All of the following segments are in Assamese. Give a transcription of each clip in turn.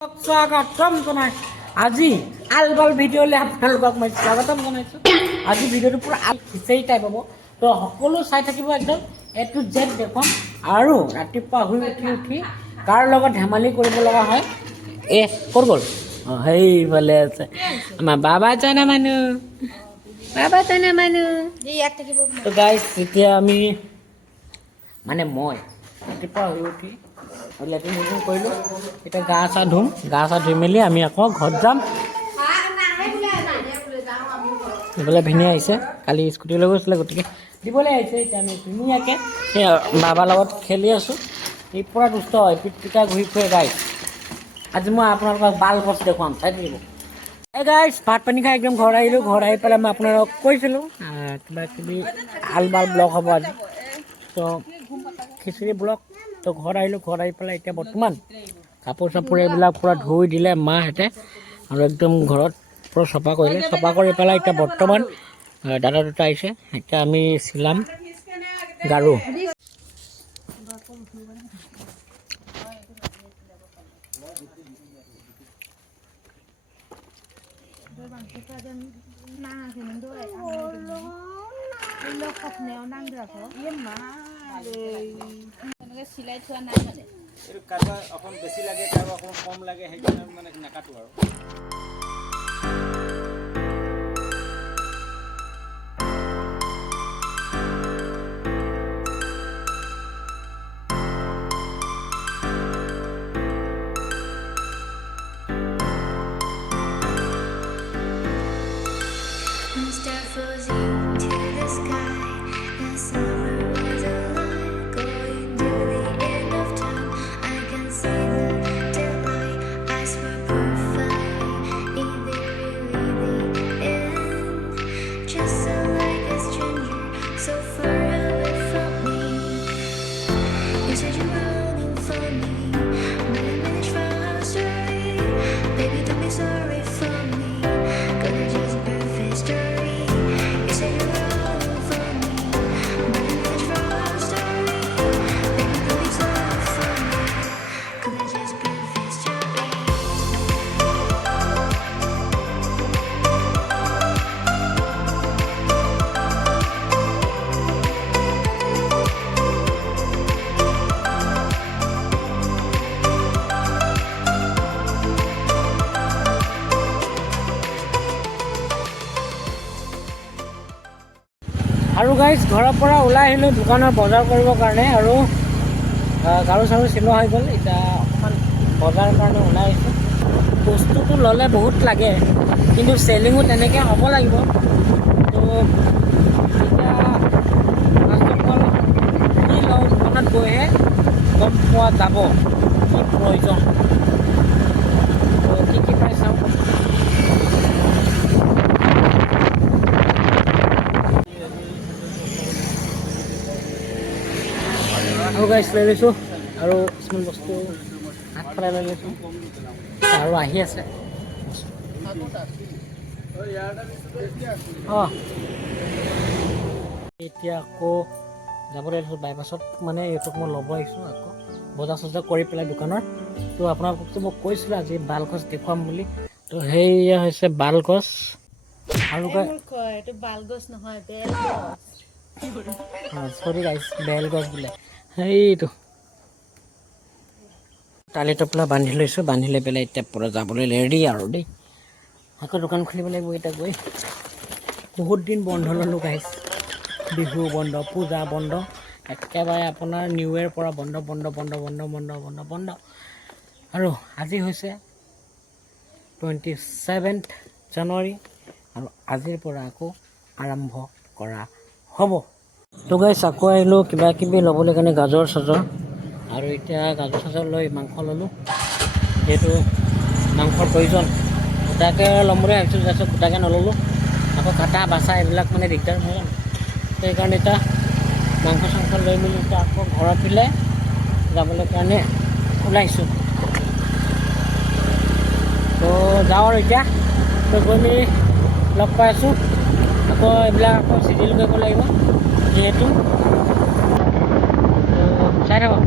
স্বাগতম জনাই আজি আলবাল ভিডিঅ'লৈ আপোনালোকক মই স্বাগতম জনাইছোঁ। আজি ভিডিঅ'টো পূৰা খিচাৰি টাইপ হ'ব, তো সকলো চাই থাকিব একদম A to Z দেখুৱাম। আৰু ৰাতিপুৱা শুই উঠি কাৰ লগত ধেমালি কৰিব লগা হয় ক'ত গ'ল সেইফালে আছে আমাৰ বাবা জানা মানুহ তো গাইজ এতিয়া আমি মানে মই ৰাতিপুৱা শুই উঠি লেট্ৰিন কৰিলোঁ, এতিয়া গা চা ধুই মেলি আমি আকৌ ঘৰত যাম। এইফালে ভিনি আহিছে, কালি স্কুটি লৈ গৈছিলে গতিকে দিবলৈ আহিছে। এতিয়া আমি ধুনীয়াকৈ সেই বাবাৰ লগত খেলি আছোঁ। এই পূৰা দুষ্ট হয়, পিটপিটা ঘূৰি ফুৰে গাইজ। আজি মই আপোনালোকক বাল গছ দেখুৱাম, চাই থাকিব। এই গাইজ ভাত পানী খাই একদম ঘৰত আহিলোঁ। ঘৰত আহি পেলাই মই আপোনালোকক কৈছিলোঁ কিবা কিবি আলবাল ব্লগ হ'ব আজি, তো খিচিৰি ব্লগ। তো ঘৰত আহিলোঁ, ঘৰত আহি পেলাই এতিয়া বৰ্তমান কাপোৰ চাপোৰ এইবিলাক পূৰা ধুই দিলে মাহঁতে আৰু একদম ঘৰত পূৰা চফা কৰিলে। চফা কৰি পেলাই এতিয়া বৰ্তমান দাদা দুটা আহিছে, এতিয়া আমি চিলাম গাৰু। চিলাই থোৱা নাই মানে এইটো কাৰোবাৰ অকণ বেছি লাগে, কাৰোবাৰ অকণ কম লাগে, সেইকাৰণে মানে নাকাটো আৰু। আৰু গাইজ ঘৰৰ পৰা ওলাই আহিলোঁ দোকানৰ বজাৰ কৰিবৰ কাৰণে, আৰু গাৰু চাৰু চিলোৱা হৈ গ'ল। এতিয়া অকণমান বজাৰৰ কাৰণে ওলাই আহিছোঁ। বস্তুটো ল'লে বহুত লাগে, কিন্তু চেলিঙো তেনেকৈ হ'ব লাগিব। তো এতিয়া কি লওঁ দোকানত গৈহে গম পোৱা যাব কি প্ৰয়োজন, তো কি পাই চাওঁ। আৰু গাইজ লৈ লৈছোঁ, আৰু কিছুমান বস্তু আগফালে লৈ লৈছোঁ, আৰু আহি আছে। এতিয়া আকৌ যাবলৈ আহিছোঁ বাইপাছত, মানে এইটোক মই ল'ব আহিছোঁ আকৌ বজাৰ চজাৰ কৰি পেলাই দোকানৰ। তো আপোনালোকতো মই কৈছিলোঁ আজি বালগছ দেখুৱাম বুলি, তো সেয়া হৈছে বালগছ। আৰু এইটো বালগছ নহয়, বেলগছ। চৰি গাইজ, বেলগছ বোলে সেইটো। টালি টপলা বান্ধি লৈছোঁ, বান্ধি লৈ পেলাই এতিয়া পূৰা যাবলৈ ৰেডি আৰু দেই। আকৌ দোকান খুলিব লাগিব এতিয়া গৈ। বহুত দিন বন্ধ ল'লোঁ গাইজ, বিহু বন্ধ, পূজা বন্ধ, একেবাৰে আপোনাৰ নিউ ইয়েৰ পৰা বন্ধ। আৰু আজি হৈছে 27 জানুৱাৰী, আৰু আজিৰ পৰা আকৌ আৰম্ভ কৰা হ'ব। তো গাইজ আকৌ আহিলোঁ কিবা কিবি ল'বলৈ কাৰণে, গাজৰ চাজৰ, আৰু এতিয়া গাজৰ চাজৰ লৈ মাংস ল'লোঁ, যিহেতু মাংসৰ প্ৰয়োজন। গোটাকৈ ল'ম বুলি ভাবিছোঁ, তাৰপিছত গোটাকৈ নল'লোঁ, আকৌ কাটা বাচা এইবিলাক মানে দিগদাৰ হয়, সেইকাৰণে এতিয়া মাংস চাংস লৈ মেলি এতিয়া আকৌ ঘৰৰ পিলে যাবলৈ কাৰণে ওলাইছোঁ। তো যাওঁ আৰু এতিয়া, তো গৈ মেলি লগ পাই আছোঁ। আকৌ এইবিলাক আকৌ চিজিল কৰিব লাগিব যিহেতু, তো চাই থাকক।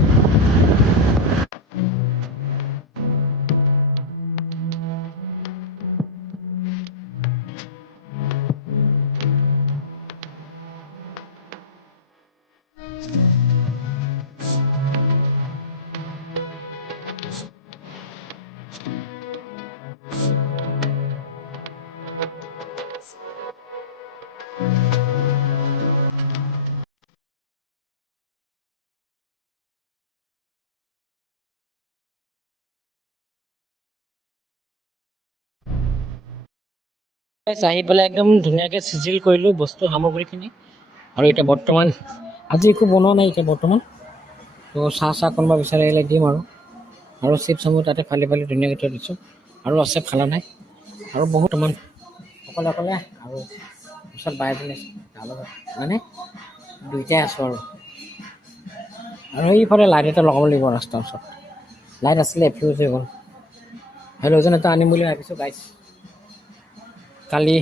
আহি পেলাই একদম ধুনীয়াকৈ চিজিল কৰিলোঁ বস্তু সামগ্ৰীখিনি আৰু এতিয়া বৰ্তমান আজি একো বনোৱা নাই এতিয়া বৰ্তমান তো চাহ কোনোবা বিচাৰি আহিলে দিম আৰু চিপছসমূহ তাতে ফালি ধুনীয়াকৈ থৈ দিছোঁ আৰু আছে ফালা নাই আৰু বহুত মান অকলে আৰু ওচৰত বাই বুলি আছে তাৰ লগত মানে দুইটাই আছোঁ আৰু এইফালে লাইট এটা লগাব লাগিব ৰাস্তাৰ ওচৰত লাইট আছিলে ফিউজ হৈ গ'ল হেল'জেন এটা আনিম বুলি ভাবিছোঁ গাইছ কালি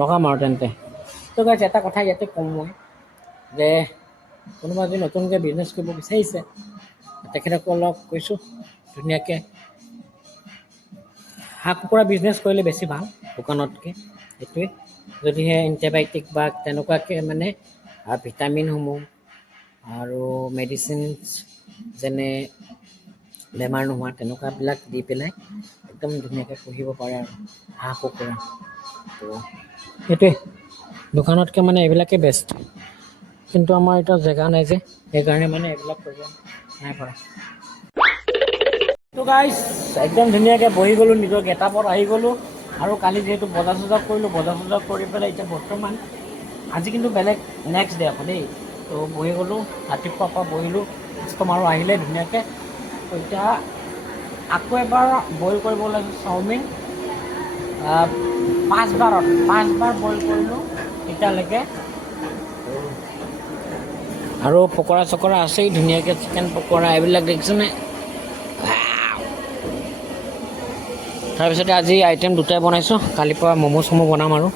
লগাম আৰু তেন্তে তো গাইছ এটা কথা ইয়াতে ক'ম মই যে কোনোবা যদি নতুনকৈ বিজনেছ কৰিব বিচাৰিছে তেখেতসকলক কৈছোঁ ধুনীয়াকৈ হাঁহ কুকুৰা বিজনেছ কৰিলে বেছি ভাল দোকানতকৈ সেইটোৱে যদিহে এণ্টিবায়'টিক বা তেনেকুৱাকৈ মানে ভিটামিনসমূহ আৰু মেডিচিনছ যেনে বেমাৰ নোহোৱা তেনেকুৱাবিলাক দি পেলাই একদম ধুনীয়াকৈ পুহিব পাৰে আৰু হাঁহ কুকুৰা তো সেইটোৱে দোকানতকৈ মানে এইবিলাকেই বেষ্ট কিন্তু আমাৰ এতিয়া জেগা নাই যে সেইকাৰণে মানে এইবিলাক কৰিব নাই পৰা তো গাইছ একদম ধুনীয়াকৈ বহি গ'লোঁ নিজৰ গেটআপত আহি গ'লোঁ আৰু কালি যিহেতু বজাৰ চজাৰ কৰিলোঁ বজাৰ চজাৰ কৰি পেলাই এতিয়া বৰ্তমান আজি কিন্তু বেলেগ নেক্সট ডে আকৌ দেই তো বহি গ'লোঁ ৰাতিপুৱাৰ পৰা বহিলোঁ কাষ্টমাৰো আহিলে ধুনীয়াকৈ তো এতিয়া আকৌ এবাৰ বইল কৰিব ওলাইছোঁ চাওমিন 5বাৰ বইল কৰিলোঁ এতিয়ালৈকে আৰু পকৰা চকৰা আছেই ধুনীয়াকৈ চিকেন পকৰা এইবিলাক দেখিছেনে তাৰপিছতে আজি আইটেম দুটাই বনাইছোঁ কালিৰ পৰা ম'ম' চম' বনাম আৰু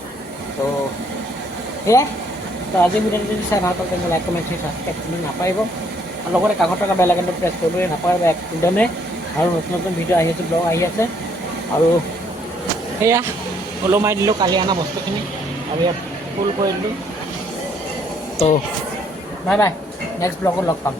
তো সেয়াই তো আজি ভিডিঅ'টো যদি চাই ভাল পাওঁ তেন্তে লাইক কমেণ্ট ছাবস্ক্ৰাইব কৰি নাপাৰিব আৰু লগতে কাষত থকা বেল আইকনটো প্ৰেছ কৰিবলৈ নাপাৰিব একদমে আৰু নতুন ভিডিঅ' আহি আছে ব্লগ আহি আছে আৰু সেয়া ফ'ল' মাৰি দিলোঁ কালি অনা বস্তুখিনি আৰু ইয়াত ফুল কৰি দিলোঁ তো বাই নেক্সট ব্লগত লগ পাম